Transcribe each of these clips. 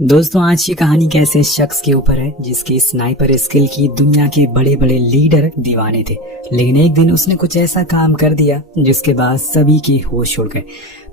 दोस्तों, आज की कहानी कैसे शख्स के ऊपर है जिसकी स्नाइपर स्किल की दुनिया के बड़े बड़े लीडर दीवाने थे। लेकिन एक दिन उसने कुछ ऐसा काम कर दिया जिसके बाद सभी के होश उड़ गए।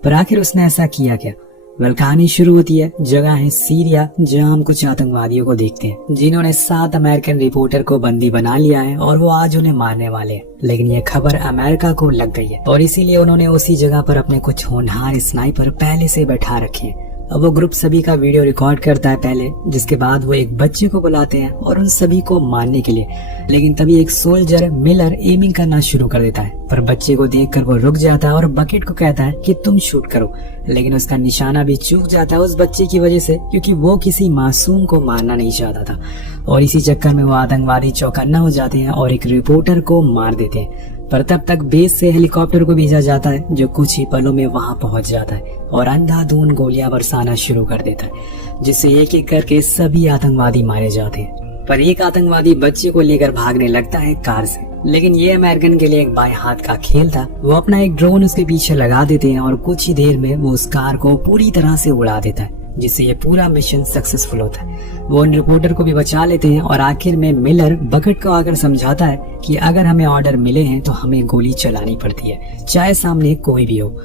पर आखिर उसने ऐसा किया क्या? कहानी शुरू होती है जगह है सीरिया, जहां हम कुछ आतंकवादियों को देखते हैं जिन्होंने 7 अमेरिकन रिपोर्टर को बंदी बना लिया है और वो आज उन्हें मारने वाले हैं। लेकिन ये खबर अमेरिका को लग गई है और इसीलिए उन्होंने उसी जगह पर अपने कुछ होनहार स्नाइपर पहले से बैठा रखे हैं। अब वो ग्रुप सभी का वीडियो रिकॉर्ड करता है पहले, जिसके बाद वो एक बच्चे को बुलाते हैं और उन सभी को मारने के लिए। लेकिन तभी एक सोल्जर मिलर एमिंग करना शुरू कर देता है, पर बच्चे को देखकर वो रुक जाता है और बकेट को कहता है कि तुम शूट करो। लेकिन उसका निशाना भी चूक जाता है उस बच्चे की वजह से, क्योंकि वो किसी मासूम को मारना नहीं चाहता था। और इसी चक्कर में वो आतंकवादी चौकन्ना हो जाते हैं और एक रिपोर्टर को मार देते हैं। पर तब तक बेस से हेलीकॉप्टर को भेजा जाता है जो कुछ ही पलों में वहां पहुंच जाता है और अंधाधुंध गोलियां बरसाना शुरू कर देता है, जिससे एक एक करके सभी आतंकवादी मारे जाते हैं। पर एक आतंकवादी बच्चे को लेकर भागने लगता है कार से। लेकिन ये अमेरिकन के लिए एक बाएं हाथ का खेल था। वो अपना एक ड्रोन उसके पीछे लगा देते हैं और कुछ ही देर में वो उस कार को पूरी तरह से उड़ा देता है, जिससे ये पूरा मिशन सक्सेसफुल होता है। वो उन रिपोर्टर को भी बचा लेते हैं और आखिर में मिलर बकेट को आकर समझाता है कि अगर हमें ऑर्डर मिले हैं तो हमें गोली चलानी पड़ती है, चाहे सामने कोई भी हो।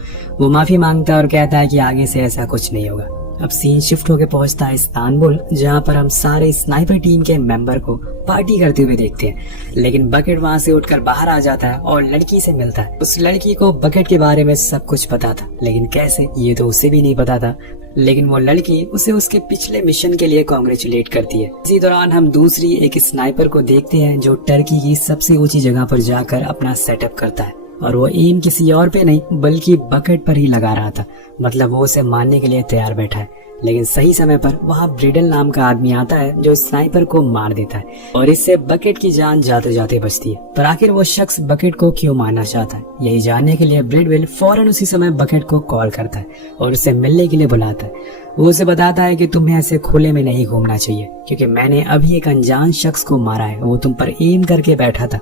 वो माफी मांगता है और कहता है कि आगे से ऐसा कुछ नहीं होगा। अब सीन शिफ्ट होकर पहुंचता है इस्तांबुल, जहां पर हम सारे स्नाइपर टीम के मेंबर को पार्टी करते हुए देखते हैं। लेकिन बकेट वहां से उठकर बाहर आ जाता है और लड़की से मिलता है। उस लड़की को बकेट के बारे में सब कुछ पता था, लेकिन कैसे ये तो उसे भी नहीं पता था। लेकिन वो लड़की उसे उसके पिछले मिशन के लिए कांग्रेचुलेट करती है। इसी दौरान हम दूसरी एक स्नाइपर को देखते हैं जो टर्की की सबसे ऊंची जगह पर जाकर अपना सेटअप करता है, और वो एम किसी और पे नहीं बल्कि बकेट पर ही लगा रहा था। मतलब वो उसे मारने के लिए तैयार बैठा है। लेकिन सही समय पर वहाँ ब्रिडल नाम का आदमी आता है जो स्नाइपर को मार देता है और इससे बकेट की जान जाते जाते बचती है। पर आखिर वो शख्स बकेट को क्यों मारना चाहता है, यही जानने के लिए ब्रिडविल फौरन उसी समय बकेट को कॉल करता है और उसे मिलने के लिए बुलाता है। वो उसे बताता है कि तुम्हें ऐसे खुले में नहीं घूमना चाहिए, क्योंकि मैंने अभी एक अनजान शख्स को मारा है, वो तुम पर एम करके बैठा था।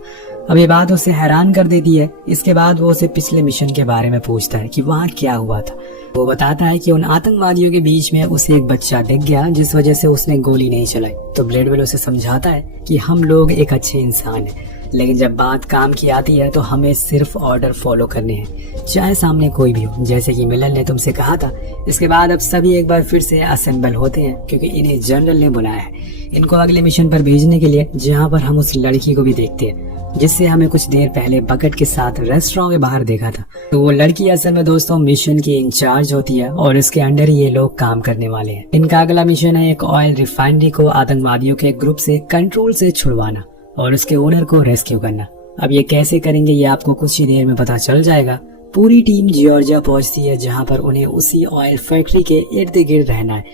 अब ये बात उसे हैरान कर देती है। इसके बाद वो उसे पिछले मिशन के बारे में पूछता है कि वहाँ क्या हुआ था। वो बताता है कि उन आतंकवादियों के बीच में उसे एक बच्चा दिख गया, जिस वजह से उसने गोली नहीं चलाई। तो ब्लेडविल उसे समझाता है कि हम लोग एक अच्छे इंसान हैं, लेकिन जब बात काम की आती है तो हमें सिर्फ ऑर्डर फॉलो करने हैं, चाहे सामने कोई भी हो, जैसे कि मिलन ने तुमसे कहा था। इसके बाद अब सभी एक बार फिर से असेंबल होते हैं, क्योंकि इन्हें जनरल ने बुलाया है इनको अगले मिशन पर भेजने के लिए, जहाँ पर हम उस लड़की को भी देखते हैं जिससे हमें कुछ देर पहले बकेट के साथ रेस्टोरेंट के बाहर देखा था। तो वो लड़की असल में दोस्तों मिशन की इंचार्ज होती है और इसके अंडर ही ये लोग काम करने वाले हैं। इनका अगला मिशन है एक ऑयल रिफाइनरी को आतंकवादियों के ग्रुप से कंट्रोल से छुड़वाना और उसके ओनर को रेस्क्यू करना। अब ये कैसे करेंगे ये आपको कुछ ही देर में पता चल जाएगा। पूरी टीम जॉर्जिया पहुंचती है, जहां पर उन्हें उसी ऑयल फैक्ट्री के इर्द गिर्द रहना है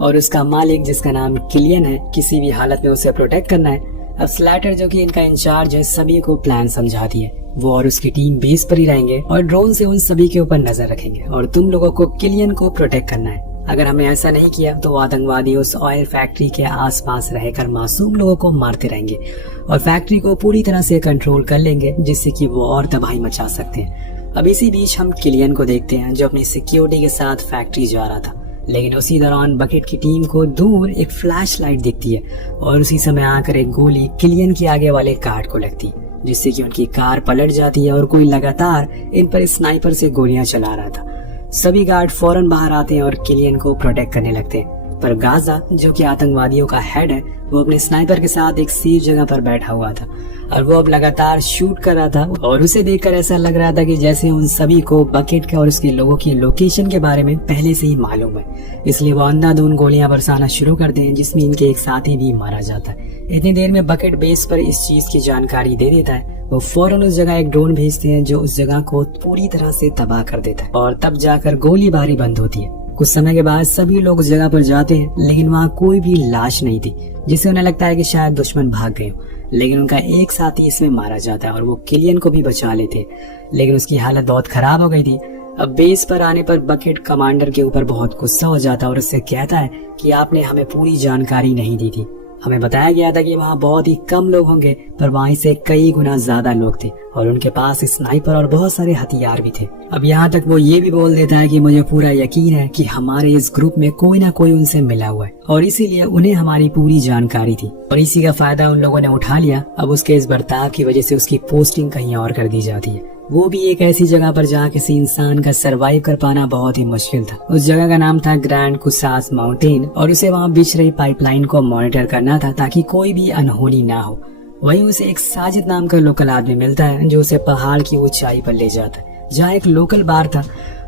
और उसका मालिक, जिसका नाम किलियन है, किसी भी हालत में उसे प्रोटेक्ट करना है। अब स्लैटर, जो कि इनका इंचार्ज है, सभी को प्लान समझाती है। वो और उसकी टीम बेस पर ही रहेंगे और ड्रोन से उन सभी के ऊपर नजर रखेंगे और तुम लोगों को किलियन को प्रोटेक्ट करना है। अगर हमें ऐसा नहीं किया तो आतंकवादी उस ऑयल फैक्ट्री के आसपास रहकर मासूम लोगों को मारते रहेंगे और फैक्ट्री को पूरी तरह से कंट्रोल कर लेंगे, जिससे कि वो और तबाही मचा सकते हैं। अब इसी बीच हम किलियन को देखते हैं जो अपनी सिक्योरिटी के साथ फैक्ट्री जा रहा था। लेकिन उसी दौरान बकेट की टीम को दूर एक फ्लैश लाइट दिखती है और उसी समय आकर एक गोली किलियन के आगे वाले कार्ड को लगती है, जिससे कि उनकी कार पलट जाती है और कोई लगातार इन पर स्नाइपर से गोलियां चला रहा था। सभी गार्ड फौरन बाहर आते हैं और किलियन को प्रोटेक्ट करने लगते हैं। पर गाजा, जो कि आतंकवादियों का हेड है, वो अपने स्नाइपर के साथ एक सेफ जगह पर बैठा हुआ था और वो अब लगातार शूट कर रहा था और उसे देखकर ऐसा लग रहा था कि जैसे उन सभी को बकेट के और उसके लोगों की लोकेशन के बारे में पहले से ही मालूम है। इसलिए वो अंधाधुंध गोलियां बरसाना शुरू करते हैं, जिसमें इनके एक साथी भी मारा जाता है। इतनी देर में बकेट बेस पर इस चीज की जानकारी दे देता है। वो फौरन उस जगह एक ड्रोन भेजते हैं जो उस जगह को पूरी तरह से तबाह कर देता है और तब जाकर गोलीबारी बंद होती है। कुछ समय के बाद सभी लोग उस जगह पर जाते हैं, लेकिन वहाँ कोई भी लाश नहीं थी, जिससे उन्हें लगता है कि शायद दुश्मन भाग गए हो। लेकिन उनका एक साथी इसमें मारा जाता है और वो किलियन को भी बचा लेते, लेकिन उसकी हालत बहुत खराब हो गई थी। अब बेस पर आने पर बकेट कमांडर के ऊपर बहुत गुस्सा हो जाता है और उससे कहता है कि आपने हमें पूरी जानकारी नहीं दी थी। हमें बताया गया था कि वहाँ बहुत ही कम लोग होंगे, पर वहाँ से कई गुना ज्यादा लोग थे और उनके पास स्नाइपर और बहुत सारे हथियार भी थे। अब यहाँ तक वो ये भी बोल देता है कि मुझे पूरा यकीन है कि हमारे इस ग्रुप में कोई ना कोई उनसे मिला हुआ है और इसीलिए उन्हें हमारी पूरी जानकारी थी और इसी का फायदा उन लोगों ने उठा लिया। अब उसके इस बर्ताव की वजह से उसकी पोस्टिंग कहीं और कर दी जाती है, वो भी एक ऐसी जगह पर जहाँ किसी इंसान का सरवाइव कर पाना बहुत ही मुश्किल था। उस जगह का नाम था ग्रैंड कुसास माउंटेन और उसे वहाँ बिछ रही पाइपलाइन को मॉनिटर करना था ताकि कोई भी अनहोनी ना हो। वहीं उसे एक साजिद नाम का लोकल आदमी मिलता है जो उसे पहाड़ की ऊंचाई पर ले जाता है जहाँ एक लोकल बार था।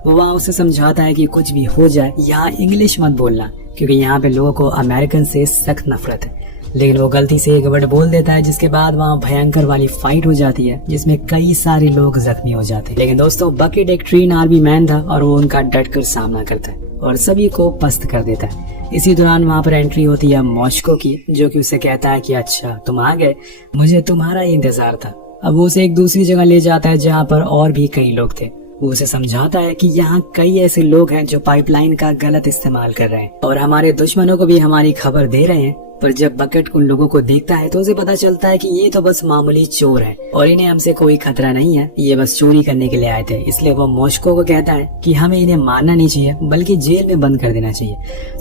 वो वहाँ उसे समझाता है कि कुछ भी हो जाए यहाँ इंग्लिश मत बोलना क्योंकि यहाँ पे लोगों को अमेरिकन से सख्त नफरत है। लेकिन वो गलती से एक वर्ड बोल देता है जिसके बाद वहाँ भयंकर वाली फाइट हो जाती है जिसमें कई सारे लोग जख्मी हो जाते हैं। लेकिन दोस्तों बकेट एक ट्रेन आर्मी मैन था और वो उनका डटकर सामना करता है और सभी को पस्त कर देता है। इसी दौरान वहाँ पर एंट्री होती है मॉस्को की, जो कि उसे कहता है कि अच्छा तुम आ गए, मुझे तुम्हारा ही इंतजार था। अब वो उसे एक दूसरी जगह ले जाता है जहाँ पर और भी कई लोग थे। वो उसे समझाता है कि यहाँ कई ऐसे लोग हैं जो पाइपलाइन का गलत इस्तेमाल कर रहे हैं और हमारे दुश्मनों को भी हमारी खबर दे रहे हैं। पर जब बकेट उन लोगों को देखता है तो उसे पता चलता है कि ये तो बस मामूली चोर है और इन्हें हमसे कोई खतरा नहीं है, ये बस चोरी करने के लिए आए थे। इसलिए वो मॉस्को को कहता है कि हमें इन्हें मारना नहीं चाहिए बल्कि जेल में बंद कर देना चाहिए।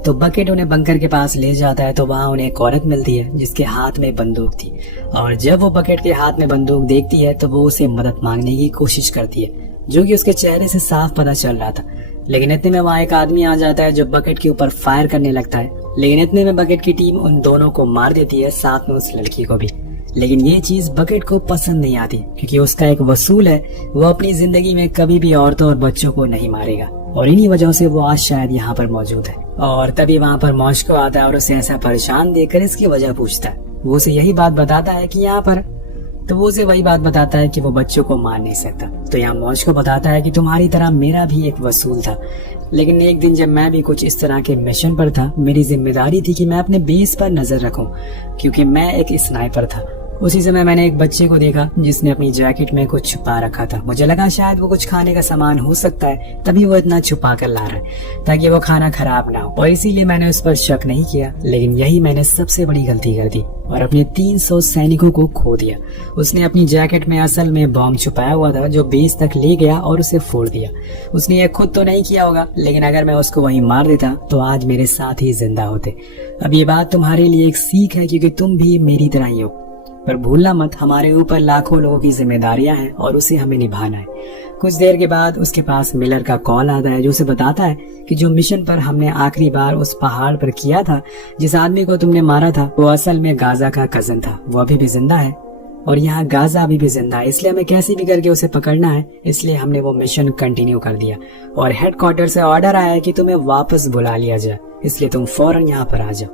तो बकेट उन्हें बंकर के पास ले जाता है तो वहाँ उन्हें एक औरत मिलती है जिसके हाथ में बंदूक थी और जब वो बकेट के हाथ में बंदूक देखती है तो वो उसे मदद मांगने की कोशिश करती है, जो कि उसके चेहरे से साफ पता चल रहा था। लेकिन इतने में वहाँ एक आदमी आ जाता है जो बकेट के ऊपर फायर करने लगता है। लेकिन इतने में बकेट की टीम उन दोनों को मार देती है, साथ में उस लड़की को भी। लेकिन ये चीज बकेट को पसंद नहीं आती क्योंकि उसका एक वसूल है, वो अपनी जिंदगी में कभी भी औरतों और बच्चों को नहीं मारेगा और इन्हीं वजहों से वो आज शायद यहाँ पर मौजूद है। और तभी वहाँ पर मॉस्को आता है और उसे ऐसा परेशान देखकर इसकी वजह पूछता है। वो उसे यही बात बताता है कि यहाँ पर तो वो उसे वही बात बताता है कि वो बच्चों को मार नहीं सकता। तो यहाँ मॉस्को बताता है कि तुम्हारी तरह मेरा भी एक वसूल था, लेकिन एक दिन जब मैं भी कुछ इस तरह के मिशन पर था, मेरी जिम्मेदारी थी कि मैं अपने बेस पर नजर रखूं क्योंकि मैं एक स्नाइपर था। उसी समय मैंने एक बच्चे को देखा जिसने अपनी जैकेट में कुछ छुपा रखा था। मुझे लगा शायद वो कुछ खाने का सामान हो सकता है, तभी वो इतना छुपा कर ला रहा है ताकि वो खाना खराब ना हो और इसीलिए मैंने उस पर शक नहीं किया। लेकिन यही मैंने सबसे बड़ी गलती कर दी और अपने 300 सैनिकों को खो दिया। उसने अपनी जैकेट में असल में बॉम्ब छुपाया हुआ था जो बेस तक ले गया और उसे फोड़ दिया। उसने ये खुद तो नहीं किया होगा, लेकिन अगर मैं उसको वहीं मार देता तो आज मेरे साथ ही जिंदा होते। अब ये बात तुम्हारे लिए एक सीख है क्योंकि तुम भी मेरी तरह ही हो, पर भूलना मत हमारे ऊपर लाखों लोगों की जिम्मेदारियां हैं और उसे हमें निभाना है। कुछ देर के बाद उसके पास मिलर का कॉल आता है जो उसे बताता है कि जो मिशन पर हमने आखिरी बार उस पहाड़ पर किया था, जिस आदमी को तुमने मारा था, वो असल में गाजा का कजन था। वो अभी भी जिंदा है और यहाँ गाजा अभी भी जिंदा है, इसलिए हमें कैसे भी करके उसे पकड़ना है। इसलिए हमने वो मिशन कंटिन्यू कर दिया और हेडक्वार्टर से ऑर्डर आया है कि तुम्हें वापस बुला लिया जाए, इसलिए तुम फौरन यहाँ पर आ जाओ।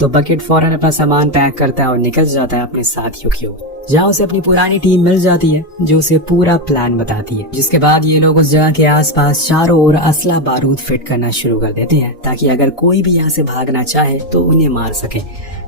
तो बकेट फौरन अपना सामान पैक करता है और निकल जाता है अपने साथियों की ओर, जहाँ उसे अपनी पुरानी टीम मिल जाती है जो उसे पूरा प्लान बताती है। जिसके बाद ये लोग उस जगह के आसपास चारों ओर असला बारूद फिट करना शुरू कर देते हैं ताकि अगर कोई भी यहाँ से भागना चाहे तो उन्हें मार सके।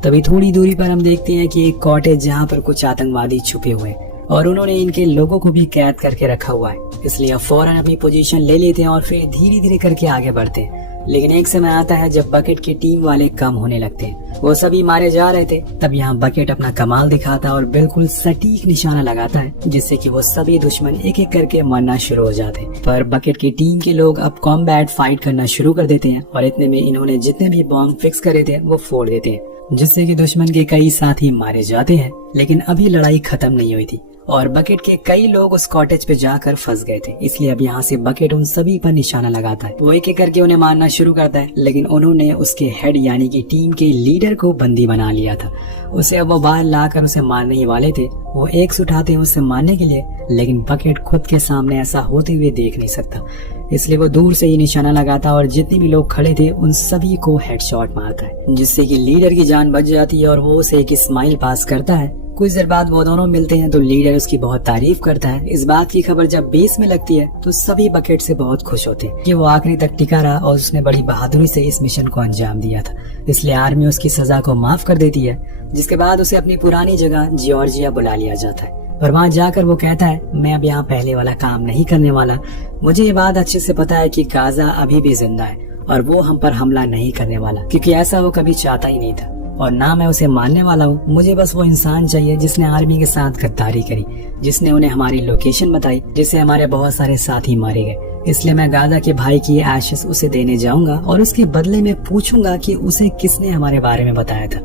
तभी थोड़ी दूरी पर हम देखते हैं कि एक कॉटेज जहाँ पर कुछ आतंकवादी छुपे हुए हैं और उन्होंने इनके लोगों को भी कैद करके रखा हुआ है, इसलिए फौरन अपनी पोजीशन ले लेते हैं और फिर धीरे धीरे करके आगे बढ़ते हैं। लेकिन एक समय आता है जब बकेट की टीम वाले कम होने लगते हैं, वो सभी मारे जा रहे थे। तब यहाँ बकेट अपना कमाल दिखाता है और बिल्कुल सटीक निशाना लगाता है जिससे कि वो सभी दुश्मन एक एक करके मरना शुरू हो जाते हैं। पर बकेट की टीम के लोग अब कॉम्बैट फाइट करना शुरू कर देते हैं और इतने में इन्होंने जितने भी बॉम्ब फिक्स करे थे वो फोड़ देते हैं, जिससे कि दुश्मन के कई साथी मारे जाते हैं। लेकिन अभी लड़ाई खत्म नहीं हुई थी और बकेट के कई लोग उस कॉटेज पे जाकर फंस गए थे, इसलिए अब यहाँ से बकेट उन सभी पर निशाना लगाता है। वो एक एक करके उन्हें मारना शुरू करता है, लेकिन उन्होंने उसके हेड यानी कि टीम के लीडर को बंदी बना लिया था। उसे अब वो बाहर लाकर उसे मारने ही वाले थे। वो एक्स उठाते हैं उसे मारने के लिए, लेकिन बकेट खुद के सामने ऐसा होते हुए देख नहीं सकता, इसलिए वो दूर से ही निशाना लगाता और जितने भी लोग खड़े थे उन सभी को हेडशॉट मारता है, जिससे कि लीडर की जान बच जाती है और वो उसे एक स्माइल पास करता है। कुछ देर बाद वो दोनों मिलते हैं तो लीडर उसकी बहुत तारीफ करता है। इस बात की खबर जब बेस में लगती है तो सभी बकेट से बहुत खुश होते हैं कि वो आखिरी तक टिका रहा और उसने बड़ी बहादुरी से इस मिशन को अंजाम दिया था, इसलिए आर्मी उसकी सजा को माफ कर देती है। जिसके बाद उसे अपनी पुरानी जगह जॉर्जिया बुला लिया जाता है, पर वहाँ जाकर वो कहता है मैं अब यहाँ पहले वाला काम नहीं करने वाला। मुझे ये बात अच्छे से पता है कि गाजा अभी भी जिंदा है और वो हम पर हमला नहीं करने वाला, क्योंकि ऐसा वो कभी चाहता ही नहीं था। और ना मैं उसे मानने वाला हूँ। मुझे बस वो इंसान चाहिए जिसने आर्मी के साथ गद्दारी करी, जिसने उन्हें हमारी लोकेशन बताई, जिससे हमारे बहुत सारे साथी मारे गए। इसलिए मैं गाजा के भाई की एशेस उसे देने जाऊंगा और उसके बदले में पूछूंगा कि उसे किसने हमारे बारे में बताया था।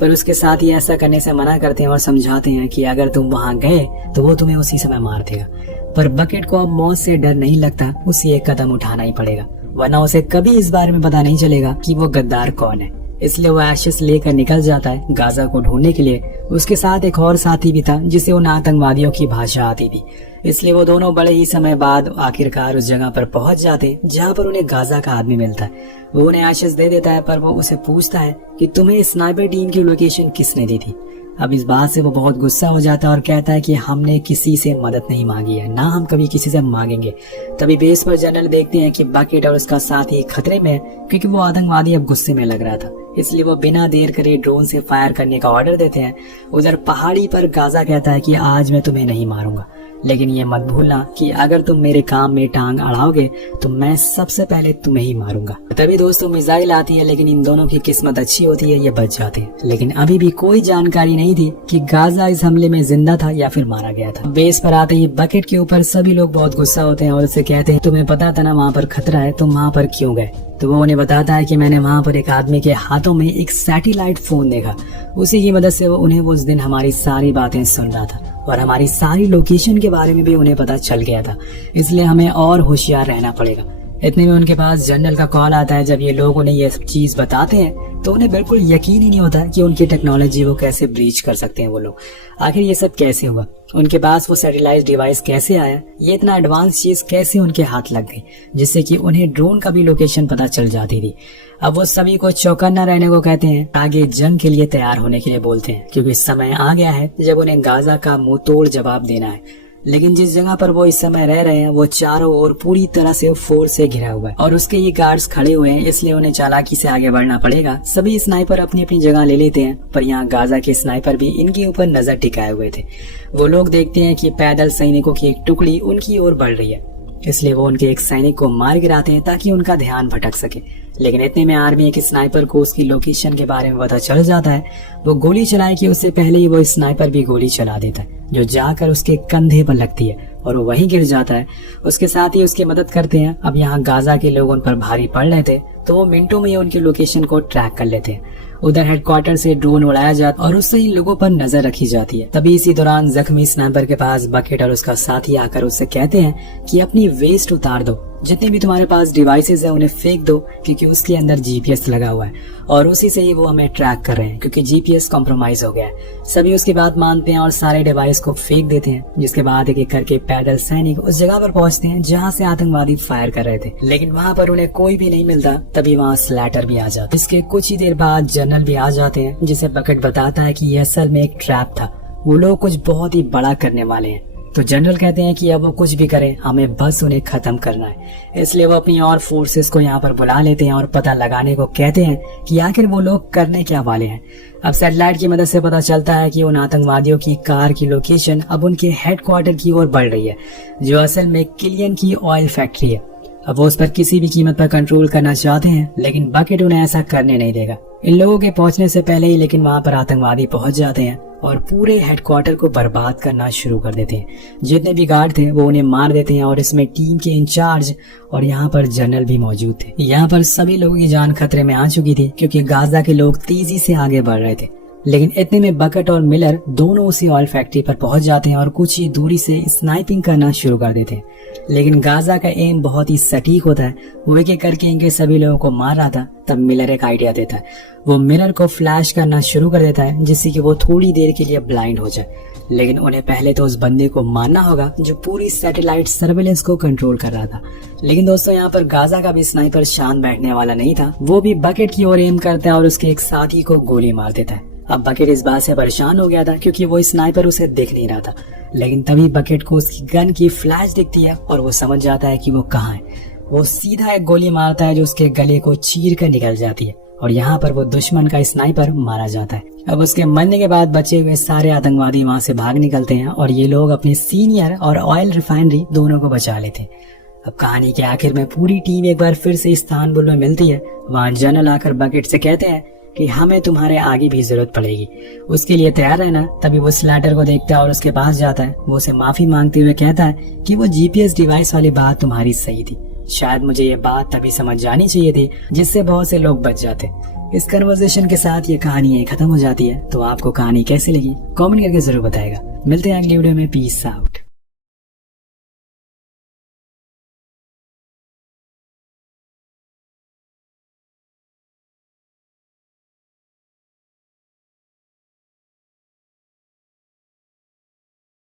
पर उसके साथ ही ऐसा करने से मना करते हैं और समझाते हैं कि अगर तुम वहां गए तो वो तुम्हें उसी समय मार देगा। पर बकेट को अब मौत से डर नहीं लगता, उसे एक कदम उठाना ही पड़ेगा, वरना उसे कभी इस बारे में पता नहीं चलेगा कि वो गद्दार कौन है। इसलिए वो एशेस लेकर निकल जाता है गाजा को ढूंढने के लिए। उसके साथ एक और साथी भी था जिसे उन आतंकवादियों की भाषा आती थी। इसलिए वो दोनों बड़े ही समय बाद आखिरकार उस जगह पर पहुंच जाते जहां पर उन्हें गाजा का आदमी मिलता है। वो उन्हें एशेस दे देता है, पर वो उसे पूछता है कि तुम्हें स्नाइपर टीम की लोकेशन किसने दी थी। अब इस बात से वो बहुत गुस्सा हो जाता है और कहता है कि हमने किसी से मदद नहीं मांगी है, ना हम कभी किसी से मांगेंगे। तभी बेस पर जनरल देखते हैं कि बकेट और उसका साथी खतरे में है, क्योंकि वो आतंकवादी अब गुस्से में लग रहा था। इसलिए वो बिना देर करे ड्रोन से फायर करने का ऑर्डर देते हैं। उधर पहाड़ी पर गाजा कहता है कि आज मैं तुम्हें नहीं मारूंगा, लेकिन ये मत भूलना कि अगर तुम मेरे काम में टांग अड़ाओगे तो मैं सबसे पहले तुम्हें ही मारूंगा। तभी दोस्तों मिसाइल आती है, लेकिन इन दोनों की किस्मत अच्छी होती है, ये बच जाते हैं। लेकिन अभी भी कोई जानकारी नहीं थी कि गाजा इस हमले में जिंदा था या फिर मारा गया था। बेस पर आते ही बकेट के ऊपर सभी लोग बहुत गुस्सा होते हैं और उससे कहते हैं तुम्हें पता था ना वहाँ पर खतरा है, तुम वहाँ पर क्यों गए। तो वो उन्हें बताता है कि मैंने वहाँ पर एक आदमी के हाथों में एक सैटेलाइट फोन देखा, उसी की मदद से वो उन्हें उस दिन हमारी सारी बातें सुन रहा था और हमारी सारी लोकेशन के बारे में भी उन्हें पता चल गया था। इसलिए हमें और होशियार रहना पड़ेगा। इतने में उनके पास जनरल का कॉल आता है। जब ये लोग उन्हें ये चीज बताते हैं तो उन्हें बिल्कुल यकीन ही नहीं होता कि उनकी टेक्नोलॉजी वो कैसे ब्रीच कर सकते हैं वो लोग। आखिर ये सब कैसे हुआ, उनके पास वो सैटेलाइट डिवाइस कैसे आया, ये इतना एडवांस चीज कैसे उनके हाथ लग गई जिससे कि उन्हें ड्रोन का भी लोकेशन पता चल जाती थी। अब वो सभी को चौकन्ना रहने को कहते हैं, आगे जंग के लिए तैयार होने के लिए बोलते हैं, क्योंकि समय आ गया है जब उन्हें गाजा का मुंह तोड़ जवाब देना है। लेकिन जिस जगह पर वो इस समय रह रहे हैं वो चारों ओर पूरी तरह से फोर्स से घिरा हुआ है और उसके ये गार्ड्स खड़े हुए हैं, इसलिए उन्हें चालाकी से आगे बढ़ना पड़ेगा। सभी स्नाइपर अपनी अपनी जगह ले लेते हैं, पर यहाँ गाजा के स्नाइपर भी इनके ऊपर नजर टिकाए हुए थे। वो लोग देखते हैं कि पैदल सैनिकों की एक टुकड़ी उनकी ओर बढ़ रही है, इसलिए वो उनके एक सैनिक को मार गिराते हैं ताकि उनका ध्यान भटक सके। लेकिन इतने में आर्मी के स्नाइपर को उसकी लोकेशन के बारे में पता चल जाता है। वो गोली चलाए कि उससे पहले ही वो स्नाइपर भी गोली चला देता है, जो जाकर उसके कंधे पर लगती है और वो वहीं गिर जाता है। उसके साथ ही उसकी मदद करते हैं। अब यहाँ गाजा के लोग उन पर भारी पड़ रहे थे, तो वो मिनटों में ही उनकी लोकेशन को ट्रैक कर लेते हैं। उधर हेडक्वार्टर से ड्रोन उड़ाया जाता और उससे ही लोगों पर नजर रखी जाती है। तभी इसी दौरान जख्मी स्नाइपर के पास बकेट और उसका साथी आकर उससे कहते हैं कि अपनी वेस्ट उतार दो, जितने भी तुम्हारे पास डिवाइसेस है उन्हें फेंक दो, क्योंकि उसके अंदर जीपीएस लगा हुआ है और उसी से ही वो हमें ट्रैक कर रहे हैं, क्योंकि जीपीएस कॉम्प्रोमाइज हो गया है। सभी उसकी बात मानते हैं और सारे डिवाइस को फेंक देते हैं, जिसके बाद एक एक करके पैदल सैनिक उस जगह पर पहुंचते हैं जहां से आतंकवादी फायर कर रहे थे। लेकिन वहां पर उन्हें कोई भी नहीं मिलता। तभी वहां स्लैटर भी आ जाता है। इसके कुछ ही देर बाद जनरल भी आ जाते हैं, जिसे बकेट बताता है कि यह असल में एक ट्रैप था, वो लोग कुछ बहुत ही बड़ा करने वाले हैं। तो जनरल कहते हैं कि अब वो कुछ भी करें, हमें बस उन्हें खत्म करना है। इसलिए वो अपनी और फोर्सेस को यहाँ पर बुला लेते हैं और पता लगाने को कहते हैं कि आखिर वो लोग करने क्या वाले हैं। अब सैटेलाइट की मदद से पता चलता है कि उन आतंकवादियों की कार की लोकेशन अब उनके हेडक्वार्टर की ओर बढ़ रही है, जो असल में किलियन की ऑयल फैक्ट्री है। अब वो उस पर किसी भी कीमत पर कंट्रोल करना चाहते हैं, लेकिन बकेट उन्हें ऐसा करने नहीं देगा। इन लोगों के पहुंचने से पहले ही लेकिन वहां पर आतंकवादी पहुंच जाते हैं और पूरे हेडक्वार्टर को बर्बाद करना शुरू कर देते हैं। जितने भी गार्ड थे वो उन्हें मार देते हैं और इसमें टीम के इंचार्ज और यहाँ पर जनरल भी मौजूद थे। यहाँ पर सभी लोगों की जान खतरे में आ चुकी थी, क्योंकि गाजा के लोग तेजी से आगे बढ़ रहे थे। लेकिन इतने में बकेट और मिलर दोनों उसी ऑयल फैक्ट्री पर पहुंच जाते हैं और कुछ ही दूरी से स्नाइपिंग करना शुरू कर देते हैं। लेकिन गाजा का एम बहुत ही सटीक होता है, वो एक एक करके इनके सभी लोगों को मार रहा था। तब मिलर एक आइडिया देता है, वो मिरर को फ्लैश करना शुरू कर देता है, जिससे कि वो थोड़ी देर के लिए ब्लाइंड हो जाए। लेकिन उन्हें पहले तो उस बंदे को मारना होगा जो पूरी सैटेलाइट सर्वेलेंस को कंट्रोल कर रहा था। लेकिन दोस्तों यहाँ पर गाजा का भी स्नाइपर शांत बैठने वाला नहीं था, वो भी बकेट की ओर एम करता है और उसके एक साथी को गोली मार देता है। अब बकेट इस बात से परेशान हो गया था, क्योंकि वो स्नाइपर उसे देख नहीं रहा था। लेकिन तभी बकेट को उसकी गन की फ्लैश दिखती है और वो समझ जाता है कि वो कहाँ है। वो सीधा एक गोली मारता है जो उसके गले को चीर कर निकल जाती है और यहाँ पर वो दुश्मन का स्नाइपर मारा जाता है। अब उसके मरने के बाद बचे हुए सारे आतंकवादी वहां से भाग निकलते हैं और ये लोग अपने सीनियर और ऑयल रिफाइनरी दोनों को बचा लेते हैं। अब कहानी के आखिर में पूरी टीम एक बार फिर से इस्तांबुल में मिलती है। वहाँ जनरल आकर बकेट से कहते हैं कि हमें तुम्हारे आगे भी जरूरत पड़ेगी, उसके लिए तैयार है ना। तभी वो स्लैटर को देखता है और उसके पास जाता है। वो उसे माफी मांगते हुए कहता है कि वो जीपीएस डिवाइस वाली बात तुम्हारी सही थी, शायद मुझे ये बात तभी समझ जानी चाहिए थी, जिससे बहुत से लोग बच जाते। इस कन्वर्सेशन के साथ ये कहानी खत्म हो जाती है। तो आपको कहानी कैसी लगी कमेंट करके जरूर बताएगा। मिलते हैं अगली वीडियो में। Peace out.